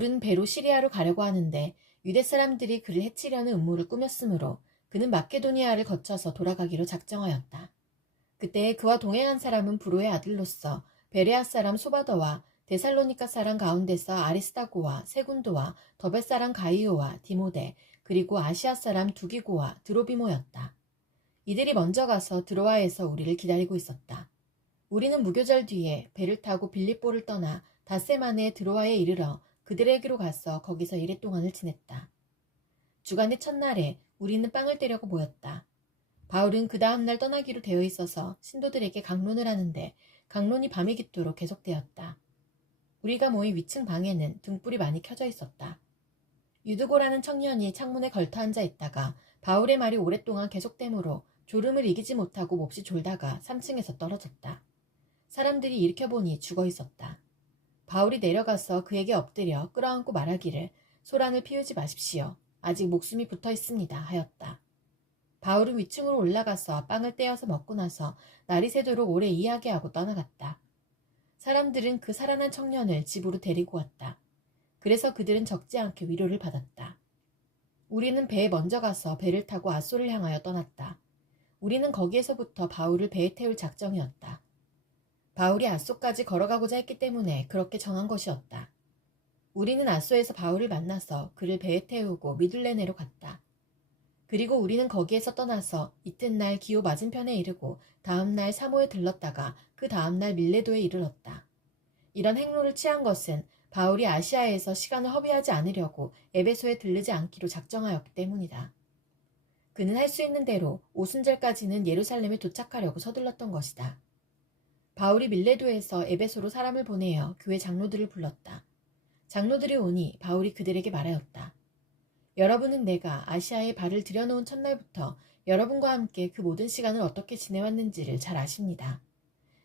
바울은 배로 시리아로 가려고 하는데 유대 사람들이 그를 해치려는 음모를 꾸몄으므로 그는 마케도니아를 거쳐서 돌아가기로 작정하였다. 그때 그와 동행한 사람은 브로의 아들로서 베레아 사람 소바더와 데살로니가 사람 가운데서 아리스다고와 세군도와 더벳 사람 가이오와 디모데 그리고 아시아 사람 두기고와 드로비모였다. 이들이 먼저 가서 드로아에서 우리를 기다리고 있었다. 우리는 무교절 뒤에 배를 타고 빌립보를 떠나 닷새만에 드로아에 이르러 그들에게로 가서 거기서 이랫 동안을 지냈다. 주간의 첫날에 우리는 빵을 떼려고 모였다. 바울은 그 다음날 떠나기로 되어 있어서 신도들에게 강론을 하는데 강론이 밤이 깊도록 계속되었다. 우리가 모인 위층 방에는 등불이 많이 켜져 있었다. 유드고라는 청년이 창문에 걸터 앉아 있다가 바울의 말이 오랫동안 계속되므로 졸음을 이기지 못하고 몹시 졸다가 3층에서 떨어졌다. 사람들이 일으켜보니 죽어 있었다. 바울이 내려가서 그에게 엎드려 끌어안고 말하기를 소란을 피우지 마십시오. 아직 목숨이 붙어 있습니다. 하였다. 바울은 위층으로 올라가서 빵을 떼어서 먹고 나서 날이 새도록 오래 이야기하고 떠나갔다. 사람들은 그 살아난 청년을 집으로 데리고 왔다. 그래서 그들은 적지 않게 위로를 받았다. 우리는 배에 먼저 가서 배를 타고 아소를 향하여 떠났다. 우리는 거기에서부터 바울을 배에 태울 작정이었다. 바울이 아소까지 걸어가고자 했기 때문에 그렇게 정한 것이었다. 우리는 아소에서 바울을 만나서 그를 배에 태우고 미둘레네로 갔다. 그리고 우리는 거기에서 떠나서 이튿날 기호 맞은편에 이르고 다음날 사모에 들렀다가 그 다음날 밀레도에 이르렀다. 이런 행로를 취한 것은 바울이 아시아에서 시간을 허비하지 않으려고 에베소에 들르지 않기로 작정하였기 때문이다. 그는 할 수 있는 대로 오순절까지는 예루살렘에 도착하려고 서둘렀던 것이다. 바울이 밀레도에서 에베소로 사람을 보내어 교회 장로들을 불렀다. 장로들이 오니 바울이 그들에게 말하였다. 여러분은 내가 아시아에 발을 들여놓은 첫날부터 여러분과 함께 그 모든 시간을 어떻게 지내왔는지를 잘 아십니다.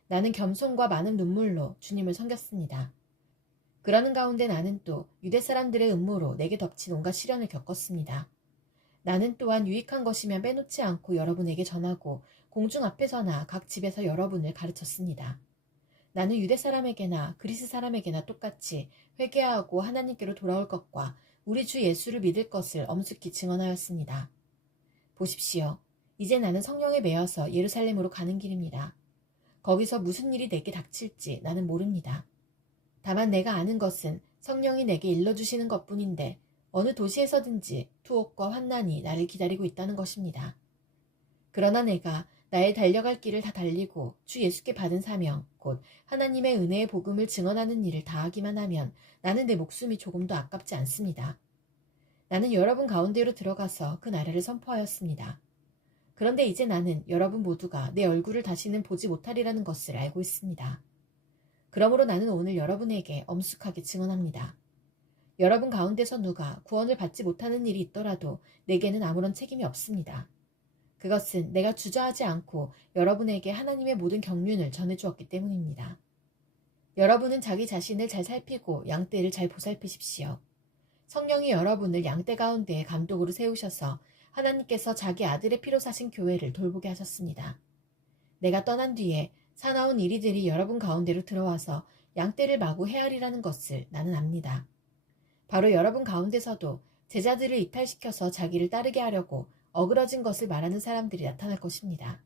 나는 겸손과 많은 눈물로 주님을 섬겼습니다. 그러는 가운데 나는 또 유대 사람들의 음모로 내게 덮친 온갖 시련을 겪었습니다. 나는 또한 유익한 것이면 빼놓지 않고 여러분에게 전하고 공중 앞에서나 각 집에서 여러분을 가르쳤습니다. 나는 유대 사람에게나 그리스 사람에게나 똑같이 회개하고 하나님께로 돌아올 것과 우리 주 예수를 믿을 것을 엄숙히 증언하였습니다. 보십시오. 이제 나는 성령에 매여서 예루살렘으로 가는 길입니다. 거기서 무슨 일이 내게 닥칠지 나는 모릅니다. 다만 내가 아는 것은 성령이 내게 일러주시는 것뿐인데 어느 도시에서든지 투옥과 환난이 나를 기다리고 있다는 것입니다. 그러나 내가 나의 달려갈 길을 다 달리고 주 예수께 받은 사명, 곧 하나님의 은혜의 복음을 증언하는 일을 다하기만 하면 나는 내 목숨이 조금도 아깝지 않습니다. 나는 여러분 가운데로 들어가서 그 나라를 선포하였습니다. 그런데 이제 나는 여러분 모두가 내 얼굴을 다시는 보지 못하리라는 것을 알고 있습니다. 그러므로 나는 오늘 여러분에게 엄숙하게 증언합니다. 여러분 가운데서 누가 구원을 받지 못하는 일이 있더라도 내게는 아무런 책임이 없습니다. 그것은 내가 주저하지 않고 여러분에게 하나님의 모든 경륜을 전해주었기 때문입니다. 여러분은 자기 자신을 잘 살피고 양떼를 잘 보살피십시오. 성령이 여러분을 양떼 가운데에 감독으로 세우셔서 하나님께서 자기 아들의 피로 사신 교회를 돌보게 하셨습니다. 내가 떠난 뒤에 사나운 이리들이 여러분 가운데로 들어와서 양떼를 마구 헤아리라는 것을 나는 압니다. 바로 여러분 가운데서도 제자들을 이탈시켜서 자기를 따르게 하려고 어그러진 것을 말하는 사람들이 나타날 것입니다.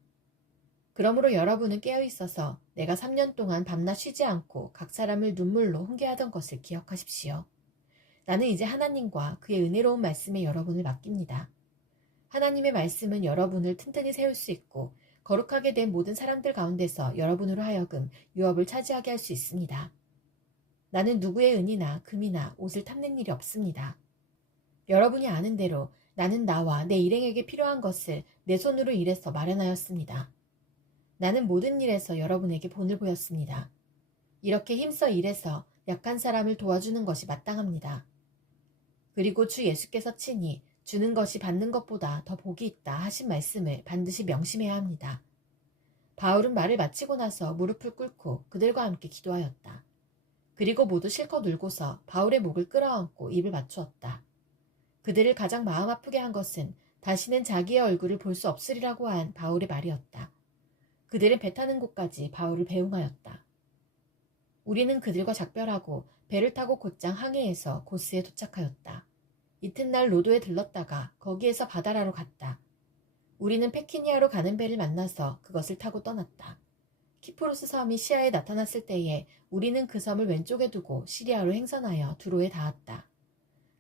그러므로 여러분은 깨어있어서 내가 3년 동안 밤낮 쉬지 않고 각 사람을 눈물로 훈계하던 것을 기억하십시오. 나는 이제 하나님과 그의 은혜로운 말씀에 여러분을 맡깁니다. 하나님의 말씀은 여러분을 튼튼히 세울 수 있고 거룩하게 된 모든 사람들 가운데서 여러분으로 하여금 유업을 차지하게 할 수 있습니다. 나는 누구의 은이나 금이나 옷을 탐낸 일이 없습니다. 여러분이 아는 대로 나는 나와 내 일행에게 필요한 것을 내 손으로 일해서 마련하였습니다. 나는 모든 일에서 여러분에게 본을 보였습니다. 이렇게 힘써 일해서 약한 사람을 도와주는 것이 마땅합니다. 그리고 주 예수께서 친히 주는 것이 받는 것보다 더 복이 있다 하신 말씀을 반드시 명심해야 합니다. 바울은 말을 마치고 나서 무릎을 꿇고 그들과 함께 기도하였다. 그리고 모두 실컷 울고서 바울의 목을 끌어안고 입을 맞추었다. 그들을 가장 마음 아프게 한 것은 다시는 자기의 얼굴을 볼 수 없으리라고 한 바울의 말이었다. 그들은 배 타는 곳까지 바울을 배웅하였다. 우리는 그들과 작별하고 배를 타고 곧장 항해해서 고스에 도착하였다. 이튿날 로도에 들렀다가 거기에서 바다라로 갔다. 우리는 페키니아로 가는 배를 만나서 그것을 타고 떠났다. 키프로스 섬이 시야에 나타났을 때에 우리는 그 섬을 왼쪽에 두고 시리아로 행선하여 두로에 닿았다.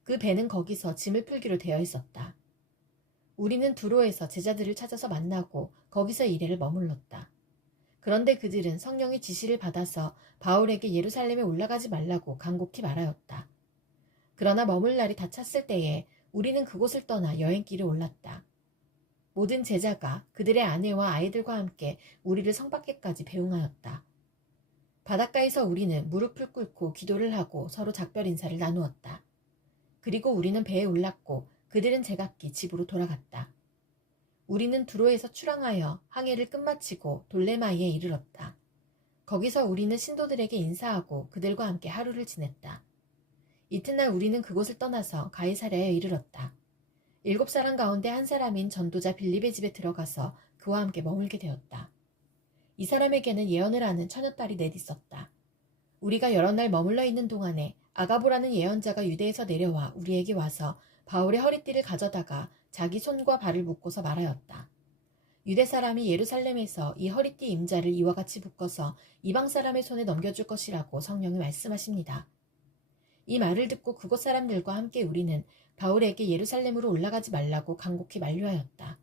그 배는 거기서 짐을 풀기로 되어 있었다. 우리는 두로에서 제자들을 찾아서 만나고 거기서 이래를 머물렀다. 그런데 그들은 성령의 지시를 받아서 바울에게 예루살렘에 올라가지 말라고 간곡히 말하였다. 그러나 머물 날이 다 찼을 때에 우리는 그곳을 떠나 여행길에 올랐다. 모든 제자가 그들의 아내와 아이들과 함께 우리를 성 밖에까지 배웅하였다. 바닷가에서 우리는 무릎을 꿇고 기도를 하고 서로 작별 인사를 나누었다. 그리고 우리는 배에 올랐고 그들은 제각기 집으로 돌아갔다. 우리는 두로에서 출항하여 항해를 끝마치고 돌레마이에 이르렀다. 거기서 우리는 신도들에게 인사하고 그들과 함께 하루를 지냈다. 이튿날 우리는 그곳을 떠나서 가이사랴에 이르렀다. 7사람 가운데 한 사람인 전도자 빌립의 집에 들어가서 그와 함께 머물게 되었다. 이 사람에게는 예언을 하는 처녀딸이 넷 있었다. 우리가 여러 날 머물러 있는 동안에 아가보라는 예언자가 유대에서 내려와 우리에게 와서 바울의 허리띠를 가져다가 자기 손과 발을 묶고서 말하였다. 유대 사람이 예루살렘에서 이 허리띠 임자를 이와 같이 묶어서 이방 사람의 손에 넘겨줄 것이라고 성령이 말씀하십니다. 이 말을 듣고 그곳 사람들과 함께 우리는 바울에게 예루살렘으로 올라가지 말라고 간곡히 만류하였다.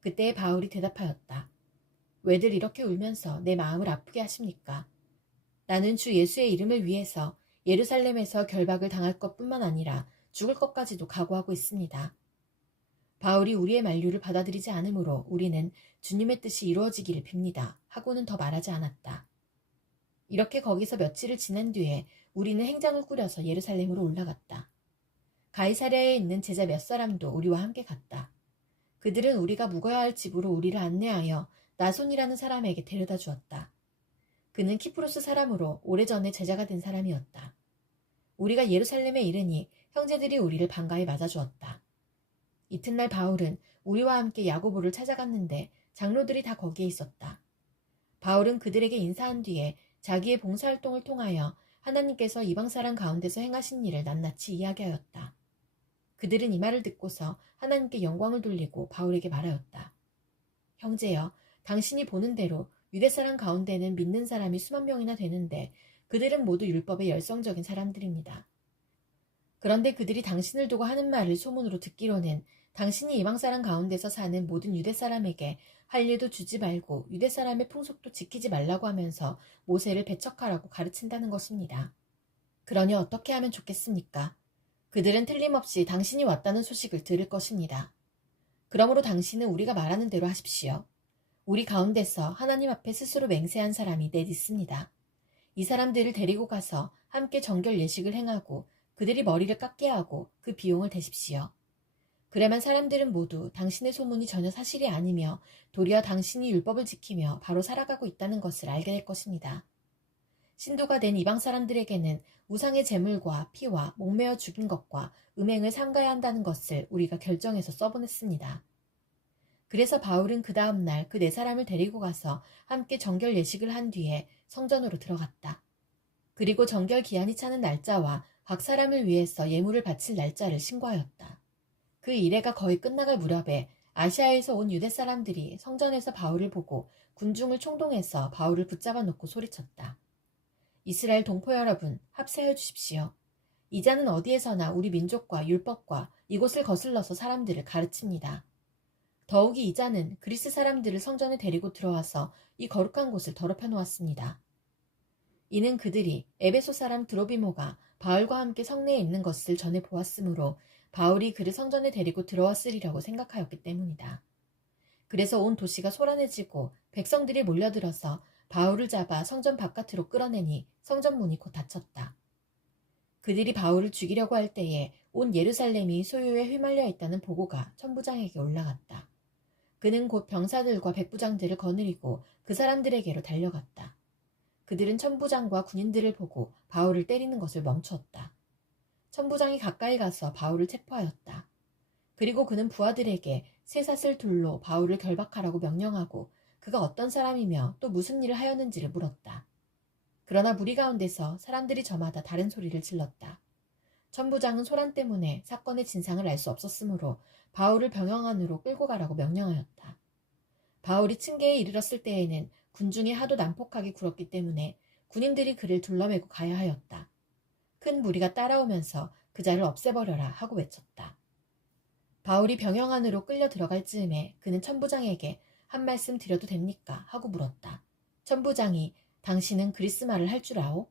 그때 바울이 대답하였다. 왜들 이렇게 울면서 내 마음을 아프게 하십니까? 나는 주 예수의 이름을 위해서 예루살렘에서 결박을 당할 것뿐만 아니라 죽을 것까지도 각오하고 있습니다. 바울이 우리의 만류를 받아들이지 않으므로 우리는 주님의 뜻이 이루어지기를 빕니다. 하고는 더 말하지 않았다. 이렇게 거기서 며칠을 지낸 뒤에 우리는 행장을 꾸려서 예루살렘으로 올라갔다. 가이사랴에 있는 제자 몇 사람도 우리와 함께 갔다. 그들은 우리가 묵어야 할 집으로 우리를 안내하여 나손이라는 사람에게 데려다 주었다. 그는 키프로스 사람으로 오래전에 제자가 된 사람이었다. 우리가 예루살렘에 이르니 형제들이 우리를 반가이 맞아주었다. 이튿날 바울은 우리와 함께 야고보를 찾아갔는데 장로들이 다 거기에 있었다. 바울은 그들에게 인사한 뒤에 자기의 봉사활동을 통하여 하나님께서 이방 사람 가운데서 행하신 일을 낱낱이 이야기하였다. 그들은 이 말을 듣고서 하나님께 영광을 돌리고 바울에게 말하였다. 형제여, 당신이 보는 대로 유대 사람 가운데는 믿는 사람이 수만 명이나 되는데 그들은 모두 율법의 열성적인 사람들입니다. 그런데 그들이 당신을 두고 하는 말을 소문으로 듣기로는 당신이 이방 사람 가운데서 사는 모든 유대 사람에게 할 일도 주지 말고 유대 사람의 풍속도 지키지 말라고 하면서 모세를 배척하라고 가르친다는 것입니다. 그러니 어떻게 하면 좋겠습니까? 그들은 틀림없이 당신이 왔다는 소식을 들을 것입니다. 그러므로 당신은 우리가 말하는 대로 하십시오. 우리 가운데서 하나님 앞에 스스로 맹세한 사람이 넷 있습니다. 이 사람들을 데리고 가서 함께 정결 예식을 행하고 그들이 머리를 깎게 하고 그 비용을 대십시오. 그래만 사람들은 모두 당신의 소문이 전혀 사실이 아니며 도리어 당신이 율법을 지키며 바로 살아가고 있다는 것을 알게 될 것입니다. 신도가 된 이방 사람들에게는 우상의 제물과 피와 목매어 죽인 것과 음행을 삼가야 한다는 것을 우리가 결정해서 써보냈습니다. 그래서 바울은 그 다음 날 그 네 사람을 데리고 가서 함께 정결 예식을 한 뒤에 성전으로 들어갔다. 그리고 정결 기한이 차는 날짜와 각 사람을 위해서 예물을 바칠 날짜를 신고하였다. 그 이래가 거의 끝나갈 무렵에 아시아에서 온 유대 사람들이 성전에서 바울을 보고 군중을 총동해서 바울을 붙잡아 놓고 소리쳤다. 이스라엘 동포 여러분, 합세하여 주십시오. 이 자는 어디에서나 우리 민족과 율법과 이곳을 거슬러서 사람들을 가르칩니다. 더욱이 이 자는 그리스 사람들을 성전에 데리고 들어와서 이 거룩한 곳을 더럽혀 놓았습니다. 이는 그들이 에베소 사람 드로비모가 바울과 함께 성내에 있는 것을 전에 보았으므로 바울이 그를 성전에 데리고 들어왔으리라고 생각하였기 때문이다. 그래서 온 도시가 소란해지고 백성들이 몰려들어서 바울을 잡아 성전 바깥으로 끌어내니 성전 문이 곧 닫혔다. 그들이 바울을 죽이려고 할 때에 온 예루살렘이 소요에 휘말려 있다는 보고가 천부장에게 올라갔다. 그는 곧 병사들과 백부장들을 거느리고 그 사람들에게로 달려갔다. 그들은 천부장과 군인들을 보고 바울을 때리는 것을 멈추었다. 천부장이 가까이 가서 바울을 체포하였다. 그리고 그는 부하들에게 쇠사슬 둘로 바울을 결박하라고 명령하고 그가 어떤 사람이며 또 무슨 일을 하였는지를 물었다. 그러나 무리 가운데서 사람들이 저마다 다른 소리를 질렀다. 천부장은 소란 때문에 사건의 진상을 알 수 없었으므로 바울을 병영 안으로 끌고 가라고 명령하였다. 바울이 층계에 이르렀을 때에는 군중이 하도 난폭하게 굴었기 때문에 군인들이 그를 둘러매고 가야 하였다. 큰 무리가 따라오면서 그 자를 없애버려라 하고 외쳤다. 바울이 병영 안으로 끌려 들어갈 즈음에 그는 천부장에게 한 말씀 드려도 됩니까? 하고 물었다. 천부장이 당신은 그리스말을 할 줄 아오?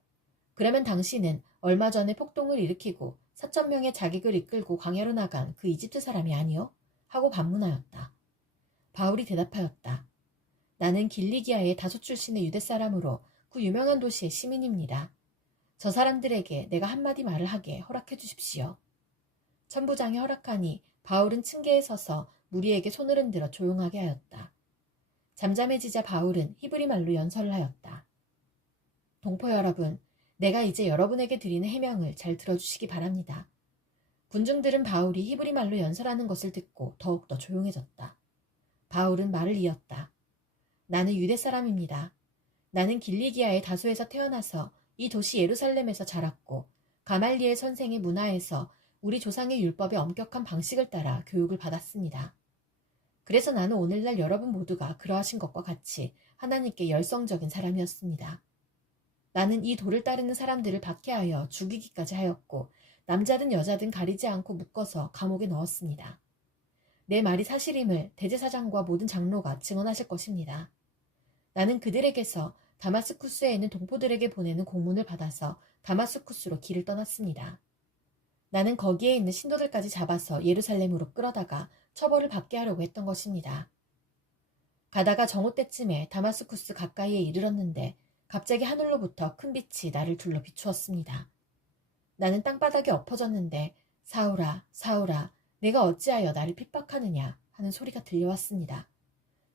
그러면 당신은 얼마 전에 폭동을 일으키고 4,000명의 자객을 이끌고 광야로 나간 그 이집트 사람이 아니오? 하고 반문하였다. 바울이 대답하였다. 나는 길리기아의 다소 출신의 유대 사람으로 그 유명한 도시의 시민입니다. 저 사람들에게 내가 한마디 말을 하게 허락해 주십시오. 천부장이 허락하니 바울은 층계에 서서 무리에게 손을 흔들어 조용하게 하였다. 잠잠해지자 바울은 히브리 말로 연설을 하였다. 동포 여러분, 내가 이제 여러분에게 드리는 해명을 잘 들어주시기 바랍니다. 군중들은 바울이 히브리 말로 연설하는 것을 듣고 더욱더 조용해졌다. 바울은 말을 이었다. 나는 유대 사람입니다. 나는 길리기아의 다소에서 태어나서 이 도시 예루살렘에서 자랐고 가말리엘 선생의 문화에서 우리 조상의 율법의 엄격한 방식을 따라 교육을 받았습니다. 그래서 나는 오늘날 여러분 모두가 그러하신 것과 같이 하나님께 열성적인 사람이었습니다. 나는 이 도를 따르는 사람들을 박해하여 죽이기까지 하였고 남자든 여자든 가리지 않고 묶어서 감옥에 넣었습니다. 내 말이 사실임을 대제사장과 모든 장로가 증언하실 것입니다. 나는 그들에게서 다마스쿠스에 있는 동포들에게 보내는 공문을 받아서 다마스쿠스로 길을 떠났습니다. 나는 거기에 있는 신도들까지 잡아서 예루살렘으로 끌어다가 처벌을 받게 하려고 했던 것입니다. 가다가 정오 때쯤에 다마스쿠스 가까이에 이르렀는데 갑자기 하늘로부터 큰 빛이 나를 둘러 비추었습니다. 나는 땅바닥에 엎어졌는데 사울아, 사울아, 내가 어찌하여 나를 핍박하느냐 하는 소리가 들려왔습니다.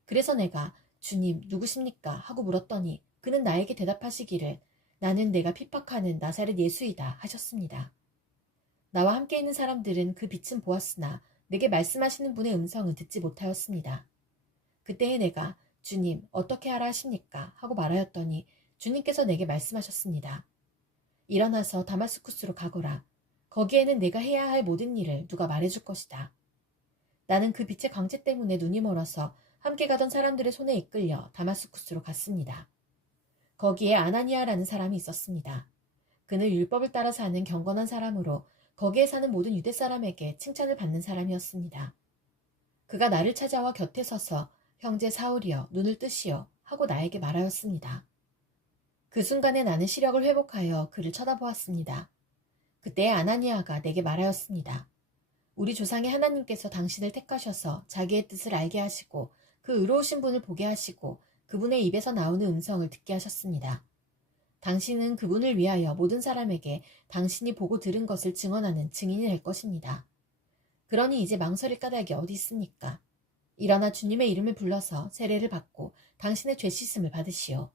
그래서 내가 주님 누구십니까? 하고 물었더니 그는 나에게 대답하시기를 나는 내가 핍박하는 나사렛 예수이다 하셨습니다. 나와 함께 있는 사람들은 그 빛은 보았으나 내게 말씀하시는 분의 음성은 듣지 못하였습니다. 그때에 내가 주님 어떻게 하라 하십니까? 하고 말하였더니 주님께서 내게 말씀하셨습니다. 일어나서 다마스쿠스로 가거라. 거기에는 내가 해야 할 모든 일을 누가 말해줄 것이다. 나는 그 빛의 광채 때문에 눈이 멀어서 함께 가던 사람들의 손에 이끌려 다마스쿠스로 갔습니다. 거기에 아나니아라는 사람이 있었습니다. 그는 율법을 따라 사는 경건한 사람으로 거기에 사는 모든 유대 사람에게 칭찬을 받는 사람이었습니다. 그가 나를 찾아와 곁에 서서 형제 사울이여 눈을 뜨시오 하고 나에게 말하였습니다. 그 순간에 나는 시력을 회복하여 그를 쳐다보았습니다. 그때 아나니아가 내게 말하였습니다. 우리 조상의 하나님께서 당신을 택하셔서 자기의 뜻을 알게 하시고 그 의로우신 분을 보게 하시고 그분의 입에서 나오는 음성을 듣게 하셨습니다. 당신은 그분을 위하여 모든 사람에게 당신이 보고 들은 것을 증언하는 증인이 될 것입니다. 그러니 이제 망설일 까닭이 어디 있습니까? 일어나 주님의 이름을 불러서 세례를 받고 당신의 죄 씻음을 받으시오.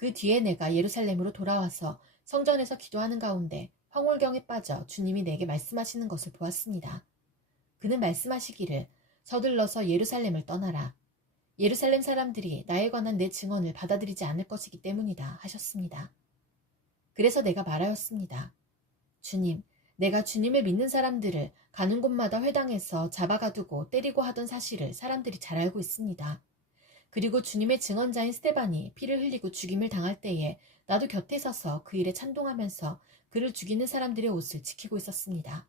그 뒤에 내가 예루살렘으로 돌아와서 성전에서 기도하는 가운데 황홀경에 빠져 주님이 내게 말씀하시는 것을 보았습니다. 그는 말씀하시기를 서둘러서 예루살렘을 떠나라. 예루살렘 사람들이 나에 관한 내 증언을 받아들이지 않을 것이기 때문이다 하셨습니다. 그래서 내가 말하였습니다. 주님, 내가 주님을 믿는 사람들을 가는 곳마다 회당에서 잡아가두고 때리고 하던 사실을 사람들이 잘 알고 있습니다. 그리고 주님의 증언자인 스데반이 피를 흘리고 죽임을 당할 때에 나도 곁에 서서 그 일에 찬동하면서 그를 죽이는 사람들의 옷을 지키고 있었습니다.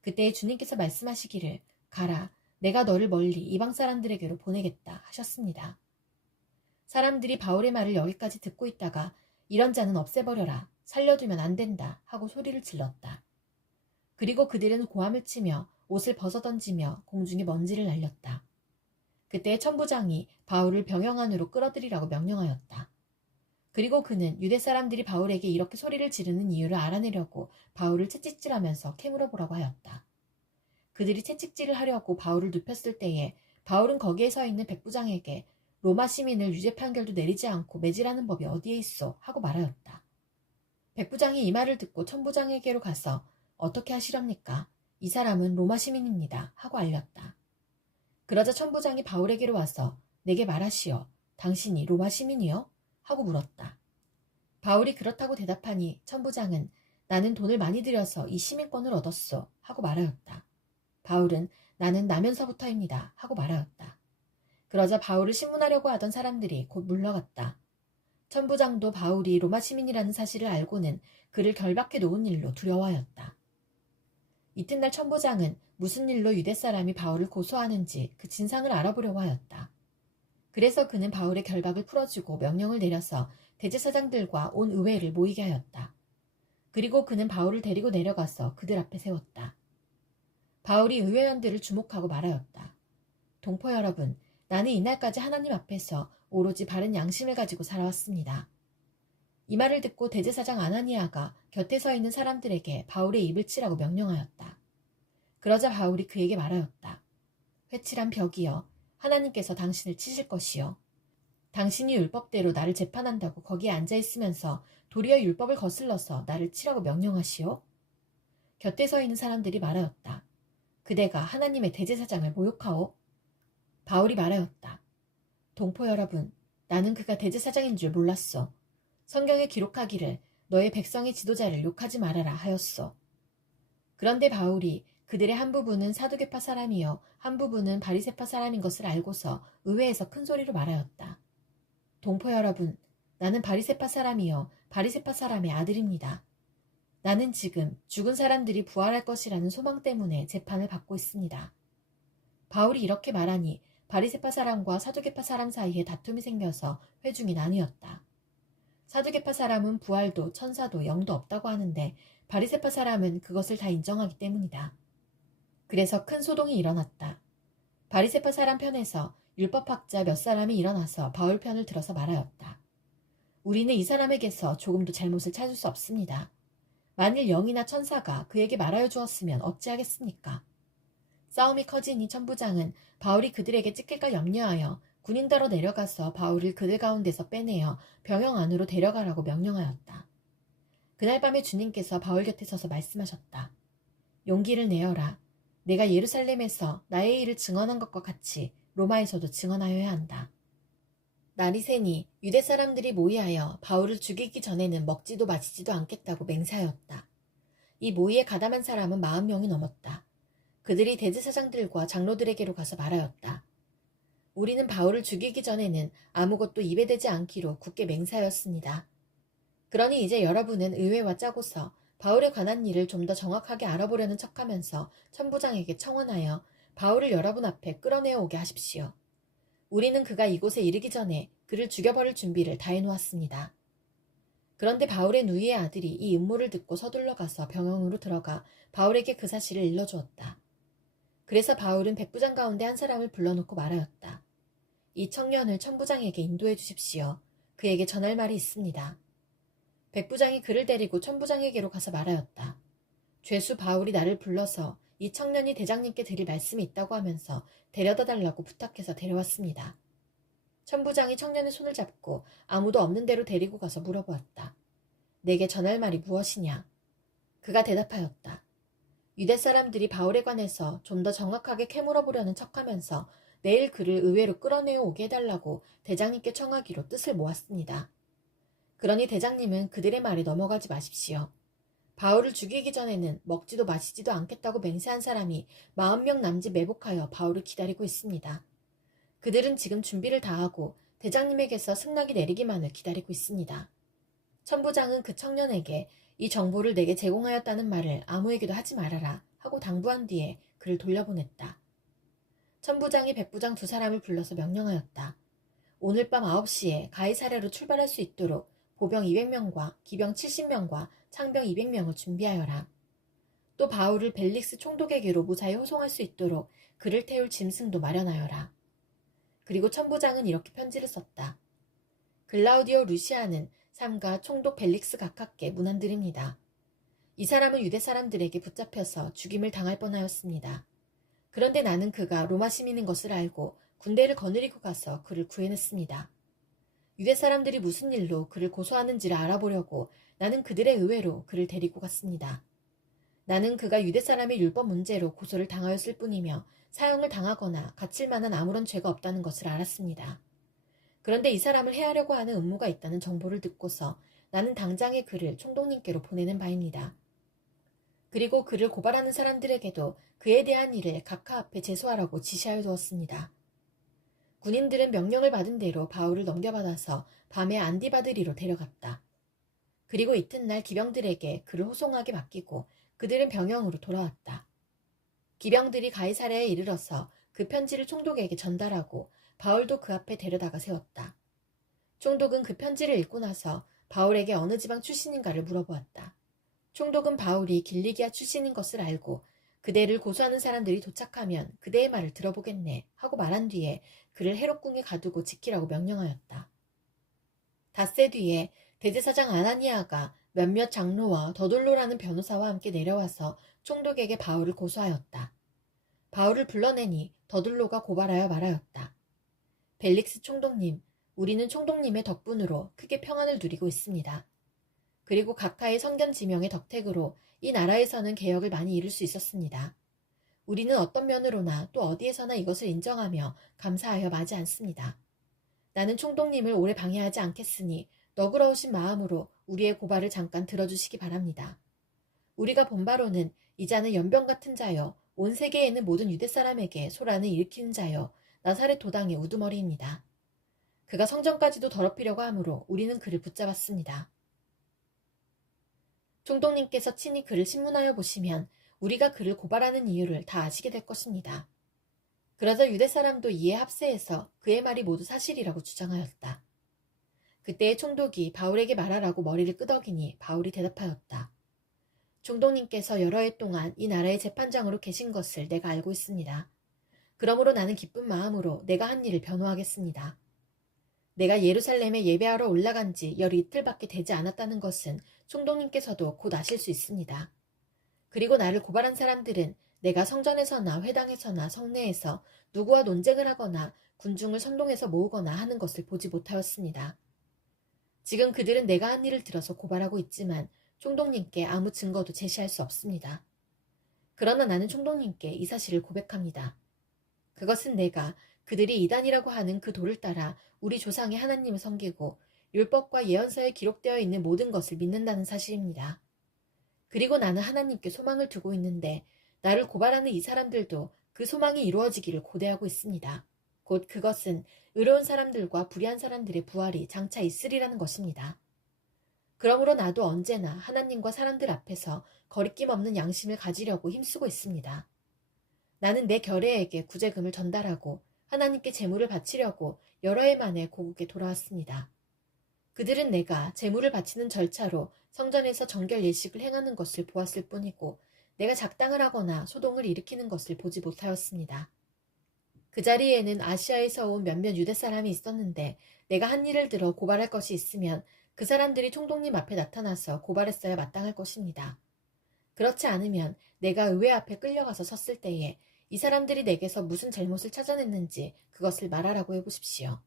그때 주님께서 말씀하시기를 가라, 내가 너를 멀리 이방 사람들에게로 보내겠다 하셨습니다. 사람들이 바울의 말을 여기까지 듣고 있다가 이런 자는 없애버려라, 살려두면 안 된다 하고 소리를 질렀다. 그리고 그들은 고함을 치며 옷을 벗어던지며 공중에 먼지를 날렸다. 그때 천부장이 바울을 병영 안으로 끌어들이라고 명령하였다. 그리고 그는 유대 사람들이 바울에게 이렇게 소리를 지르는 이유를 알아내려고 바울을 채찍질하면서 캐물어 보라고 하였다. 그들이 채찍질을 하려고 바울을 눕혔을 때에 바울은 거기에 서 있는 백부장에게 로마 시민을 유죄 판결도 내리지 않고 매질하는 법이 어디에 있어 하고 말하였다. 백부장이 이 말을 듣고 천부장에게로 가서 어떻게 하시렵니까? 이 사람은 로마 시민입니다 하고 알렸다. 그러자 천부장이 바울에게로 와서 내게 말하시오. 당신이 로마 시민이요? 하고 물었다. 바울이 그렇다고 대답하니 천부장은 나는 돈을 많이 들여서 이 시민권을 얻었소 하고 말하였다. 바울은 나는 나면서부터입니다 하고 말하였다. 그러자 바울을 신문하려고 하던 사람들이 곧 물러갔다. 천부장도 바울이 로마 시민이라는 사실을 알고는 그를 결박해 놓은 일로 두려워하였다. 이튿날 천부장은 무슨 일로 유대 사람이 바울을 고소하는지 그 진상을 알아보려고 하였다. 그래서 그는 바울의 결박을 풀어주고 명령을 내려서 대제사장들과 온 의회를 모이게 하였다. 그리고 그는 바울을 데리고 내려가서 그들 앞에 세웠다. 바울이 의회원들을 주목하고 말하였다. 동포 여러분, 나는 이날까지 하나님 앞에서 오로지 바른 양심을 가지고 살아왔습니다. 이 말을 듣고 대제사장 아나니아가 곁에 서 있는 사람들에게 바울의 입을 치라고 명령하였다. 그러자 바울이 그에게 말하였다. 회칠한 벽이여, 하나님께서 당신을 치실 것이요. 당신이 율법대로 나를 재판한다고 거기에 앉아있으면서 도리어 율법을 거슬러서 나를 치라고 명령하시오? 곁에 서 있는 사람들이 말하였다. 그대가 하나님의 대제사장을 모욕하오? 바울이 말하였다. 동포 여러분, 나는 그가 대제사장인 줄 몰랐어. 성경에 기록하기를 너의 백성의 지도자를 욕하지 말아라 하였어. 그런데 바울이 그들의 한 부분은 사두개파 사람이요 한 부분은 바리새파 사람인 것을 알고서 의회에서 큰 소리로 말하였다. 동포 여러분, 나는 바리새파 사람이요 바리새파 사람의 아들입니다. 나는 지금 죽은 사람들이 부활할 것이라는 소망 때문에 재판을 받고 있습니다. 바울이 이렇게 말하니 바리새파 사람과 사두개파 사람 사이에 다툼이 생겨서 회중이 나뉘었다. 사두개파 사람은 부활도 천사도 영도 없다고 하는데 바리새파 사람은 그것을 다 인정하기 때문이다. 그래서 큰 소동이 일어났다. 바리새파 사람 편에서 율법학자 몇 사람이 일어나서 바울 편을 들어서 말하였다. 우리는 이 사람에게서 조금도 잘못을 찾을 수 없습니다. 만일 영이나 천사가 그에게 말하여 주었으면 어찌하겠습니까? 싸움이 커지니 천부장은 바울이 그들에게 찢길까 염려하여 군인더러 내려가서 바울을 그들 가운데서 빼내어 병영 안으로 데려가라고 명령하였다. 그날 밤에 주님께서 바울 곁에 서서 말씀하셨다. 용기를 내어라. 내가 예루살렘에서 나의 일을 증언한 것과 같이 로마에서도 증언하여야 한다. 날이 새니 유대 사람들이 모이하여 바울을 죽이기 전에는 먹지도 마시지도 않겠다고 맹세하였다. 이 모의에 가담한 사람은 40명이 넘었다. 그들이 대제사장들과 장로들에게로 가서 말하였다. 우리는 바울을 죽이기 전에는 아무것도 입에 대지 않기로 굳게 맹세하였습니다. 그러니 이제 여러분은 의회와 짜고서 바울에 관한 일을 좀 더 정확하게 알아보려는 척하면서 천부장에게 청원하여 바울을 여러분 앞에 끌어내어 오게 하십시오. 우리는 그가 이곳에 이르기 전에 그를 죽여버릴 준비를 다 해놓았습니다. 그런데 바울의 누이의 아들이 이 음모를 듣고 서둘러 가서 병영으로 들어가 바울에게 그 사실을 일러주었다. 그래서 바울은 백부장 가운데 한 사람을 불러놓고 말하였다. 이 청년을 천부장에게 인도해 주십시오. 그에게 전할 말이 있습니다. 백부장이 그를 데리고 천부장에게로 가서 말하였다. 죄수 바울이 나를 불러서 이 청년이 대장님께 드릴 말씀이 있다고 하면서 데려다 달라고 부탁해서 데려왔습니다. 천부장이 청년의 손을 잡고 아무도 없는 데로 데리고 가서 물어보았다. 내게 전할 말이 무엇이냐? 그가 대답하였다. 유대 사람들이 바울에 관해서 좀 더 정확하게 캐물어보려는 척하면서 내일 그를 의회로 끌어내어 오게 해달라고 대장님께 청하기로 뜻을 모았습니다. 그러니 대장님은 그들의 말에 넘어가지 마십시오. 바울을 죽이기 전에는 먹지도 마시지도 않겠다고 맹세한 사람이 40명 남짓 매복하여 바울을 기다리고 있습니다. 그들은 지금 준비를 다하고 대장님에게서 승낙이 내리기만을 기다리고 있습니다. 천부장은 그 청년에게 이 정보를 내게 제공하였다는 말을 아무에게도 하지 말아라 하고 당부한 뒤에 그를 돌려보냈다. 천부장이 백부장 두 사람을 불러서 명령하였다. 오늘 밤 9시에 가이사랴로 출발할 수 있도록 보병 200명과 기병 70명과 창병 200명을 준비하여라. 또 바울을 벨릭스 총독에게로 무사히 호송할 수 있도록 그를 태울 짐승도 마련하여라. 그리고 천부장은 이렇게 편지를 썼다. 글라우디오 루시아는 삼가 총독 벨릭스 각하께 문안드립니다. 이 사람은 유대 사람들에게 붙잡혀서 죽임을 당할 뻔하였습니다. 그런데 나는 그가 로마 시민인 것을 알고 군대를 거느리고 가서 그를 구해냈습니다. 유대 사람들이 무슨 일로 그를 고소하는지를 알아보려고 나는 그들의 의회로 그를 데리고 갔습니다. 나는 그가 유대 사람의 율법 문제로 고소를 당하였을 뿐이며 사형을 당하거나 갇힐 만한 아무런 죄가 없다는 것을 알았습니다. 그런데 이 사람을 해하려고 하는 음모가 있다는 정보를 듣고서 나는 당장의 글을 총독님께로 보내는 바입니다. 그리고 그를 고발하는 사람들에게도 그에 대한 일을 각하 앞에 제소하라고 지시하여 두었습니다. 군인들은 명령을 받은 대로 바울을 넘겨받아서 밤에 안디바드리로 데려갔다. 그리고 이튿날 기병들에게 그를 호송하게 맡기고 그들은 병영으로 돌아왔다. 기병들이 가이사랴에 이르러서 그 편지를 총독에게 전달하고 바울도 그 앞에 데려다가 세웠다. 총독은 그 편지를 읽고 나서 바울에게 어느 지방 출신인가를 물어보았다. 총독은 바울이 길리기아 출신인 것을 알고 그대를 고소하는 사람들이 도착하면 그대의 말을 들어보겠네 하고 말한 뒤에 그를 헤롯궁에 가두고 지키라고 명령하였다. 닷새 뒤에 대제사장 아나니아가 몇몇 장로와 더돌로라는 변호사와 함께 내려와서 총독에게 바울을 고소하였다. 바울을 불러내니 더돌로가 고발하여 말하였다. 벨릭스 총독님, 우리는 총독님의 덕분으로 크게 평안을 누리고 있습니다. 그리고 각하의 성견 지명의 덕택으로 이 나라에서는 개혁을 많이 이룰 수 있었습니다. 우리는 어떤 면으로나 또 어디에서나 이것을 인정하며 감사하여 마지 않습니다. 나는 총독님을 오래 방해하지 않겠으니 너그러우신 마음으로 우리의 고발을 잠깐 들어주시기 바랍니다. 우리가 본 바로는 이 자는 연병 같은 자여 온 세계에 있는 모든 유대 사람에게 소란을 일으키는 자여 나사렛 도당의 우두머리입니다. 그가 성전까지도 더럽히려고 하므로 우리는 그를 붙잡았습니다. 총독님께서 친히 그를 신문하여 보시면 우리가 그를 고발하는 이유를 다 아시게 될 것입니다. 그러자 유대 사람도 이에 합세해서 그의 말이 모두 사실이라고 주장하였다. 그때의 총독이 바울에게 말하라고 머리를 끄덕이니 바울이 대답하였다. 총독님께서 여러 해 동안 이 나라의 재판장으로 계신 것을 내가 알고 있습니다. 그러므로 나는 기쁜 마음으로 내가 한 일을 변호하겠습니다. 내가 예루살렘에 예배하러 올라간 지 열 이틀밖에 되지 않았다는 것은 총독님께서도 곧 아실 수 있습니다. 그리고 나를 고발한 사람들은 내가 성전에서나 회당에서나 성내에서 누구와 논쟁을 하거나 군중을 선동해서 모으거나 하는 것을 보지 못하였습니다. 지금 그들은 내가 한 일을 들어서 고발하고 있지만 총독님께 아무 증거도 제시할 수 없습니다. 그러나 나는 총독님께 이 사실을 고백합니다. 그것은 내가 그들이 이단이라고 하는 그 도를 따라 우리 조상의 하나님을 섬기고 율법과 예언서에 기록되어 있는 모든 것을 믿는다는 사실입니다. 그리고 나는 하나님께 소망을 두고 있는데 나를 고발하는 이 사람들도 그 소망이 이루어지기를 고대하고 있습니다. 곧 그것은 의로운 사람들과 불의한 사람들의 부활이 장차 있으리라는 것입니다. 그러므로 나도 언제나 하나님과 사람들 앞에서 거리낌 없는 양심을 가지려고 힘쓰고 있습니다. 나는 내 결례에게 구제금을 전달하고 하나님께 제물을 바치려고 여러 해 만에 고국에 돌아왔습니다. 그들은 내가 제물을 바치는 절차로 성전에서 정결 예식을 행하는 것을 보았을 뿐이고 내가 작당을 하거나 소동을 일으키는 것을 보지 못하였습니다. 그 자리에는 아시아에서 온 몇몇 유대 사람이 있었는데 내가 한 일을 들어 고발할 것이 있으면 그 사람들이 총독님 앞에 나타나서 고발했어야 마땅할 것입니다. 그렇지 않으면 내가 의회 앞에 끌려가서 섰을 때에 이 사람들이 내게서 무슨 잘못을 찾아냈는지 그것을 말하라고 해보십시오.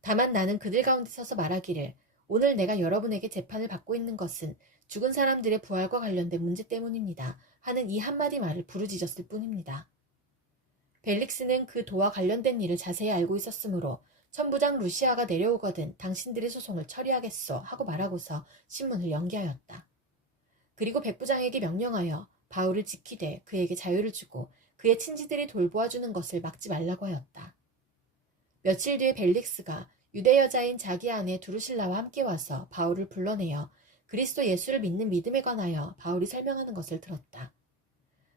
다만 나는 그들 가운데 서서 말하기를 오늘 내가 여러분에게 재판을 받고 있는 것은 죽은 사람들의 부활과 관련된 문제 때문입니다. 하는 이 한마디 말을 부르짖었을 뿐입니다. 벨릭스는 그 도와 관련된 일을 자세히 알고 있었으므로 천부장 루시아가 내려오거든 당신들의 소송을 처리하겠소 하고 말하고서 신문을 연기하였다. 그리고 백부장에게 명령하여 바울을 지키되 그에게 자유를 주고 그의 친지들이 돌보아주는 것을 막지 말라고 하였다. 며칠 뒤에 벨릭스가 유대 여자인 자기 아내 두루실라와 함께 와서 바울을 불러내어 그리스도 예수를 믿는 믿음에 관하여 바울이 설명하는 것을 들었다.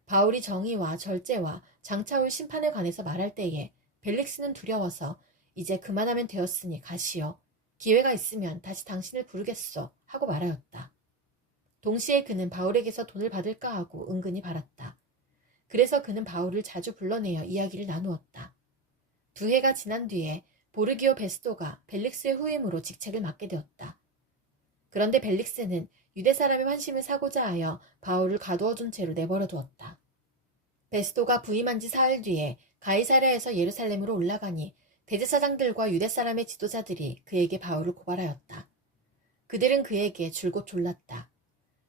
바울이 정의와 절제와 장차 올 심판에 관해서 말할 때에 벨릭스는 두려워서 이제 그만하면 되었으니 가시오. 기회가 있으면 다시 당신을 부르겠소 하고 말하였다. 동시에 그는 바울에게서 돈을 받을까 하고 은근히 바랐다. 그래서 그는 바울을 자주 불러내어 이야기를 나누었다. 2해가 지난 뒤에 보르기오 베스도가 벨릭스의 후임으로 직책을 맡게 되었다. 그런데 벨릭스는 유대 사람의 환심을 사고자 하여 바울을 가두어둔 채로 내버려 두었다. 베스도가 부임한 지 사흘 뒤에 가이사랴에서 예루살렘으로 올라가니 대제사장들과 유대 사람의 지도자들이 그에게 바울을 고발하였다. 그들은 그에게 줄곧 졸랐다.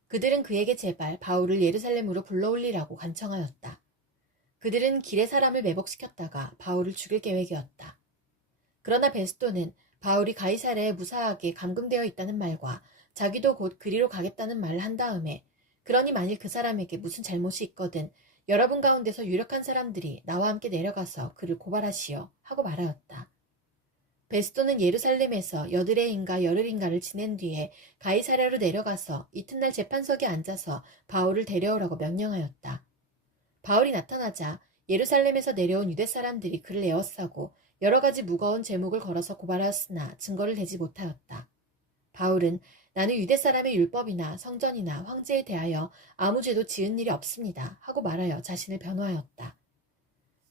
그들은 그에게 제발 바울을 예루살렘으로 불러올리라고 간청하였다. 그들은 길에 사람을 매복시켰다가 바울을 죽일 계획이었다. 그러나 베스도는 바울이 가이사랴에 무사하게 감금되어 있다는 말과 자기도 곧 그리로 가겠다는 말을 한 다음에 그러니 만일 그 사람에게 무슨 잘못이 있거든 여러분 가운데서 유력한 사람들이 나와 함께 내려가서 그를 고발하시오 하고 말하였다. 베스토는 예루살렘에서 여드레인가 열흘인가를 지낸 뒤에 가이사랴로 내려가서 이튿날 재판석에 앉아서 바울을 데려오라고 명령하였다. 바울이 나타나자 예루살렘에서 내려온 유대 사람들이 그를 에워싸고 여러 가지 무거운 제목을 걸어서 고발하였으나 증거를 대지 못하였다. 바울은 나는 유대 사람의 율법이나 성전이나 황제에 대하여 아무 죄도 지은 일이 없습니다 하고 말하여 자신을 변호하였다.